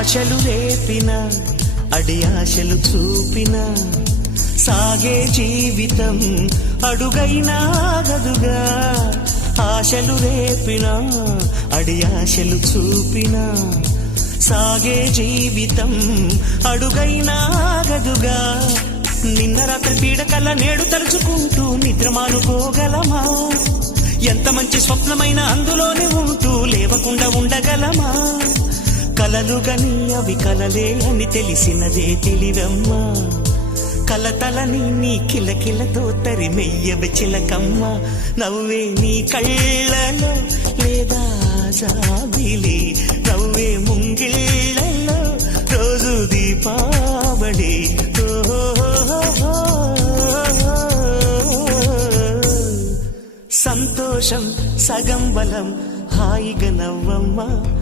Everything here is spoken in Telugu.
ఆశలు రేపిన అడి ఆశలు చూపిన సాగే జీవితం అడుగైనా గదుగా. ఆశలు రేపిన అడి ఆశలు చూపిన సాగే జీవితం అడుగైనా గదుగా. నిన్న రాత్రి పీడకల నేడు తలుచుకుంటూ నిద్రమానుకోగలమా? ఎంత మంచి స్వప్నమైన అందులోనే ఉంటూ లేవకుండా ఉండగలమా? కలలుగని అవి కలలే అని తెలిసినదే తెలివమ్మా. కలతలని నీ కిలకిలతో తరిమెయ్యవ చిలకమ్మ. నవ్వే నీ కళ్ళలో లేదా జాబిలి, నవ్వే ముంగిళ్ళలో రోజు దీపావళి. సంతోషం సగం బలం, హాయిగా నవ్వమ్మా.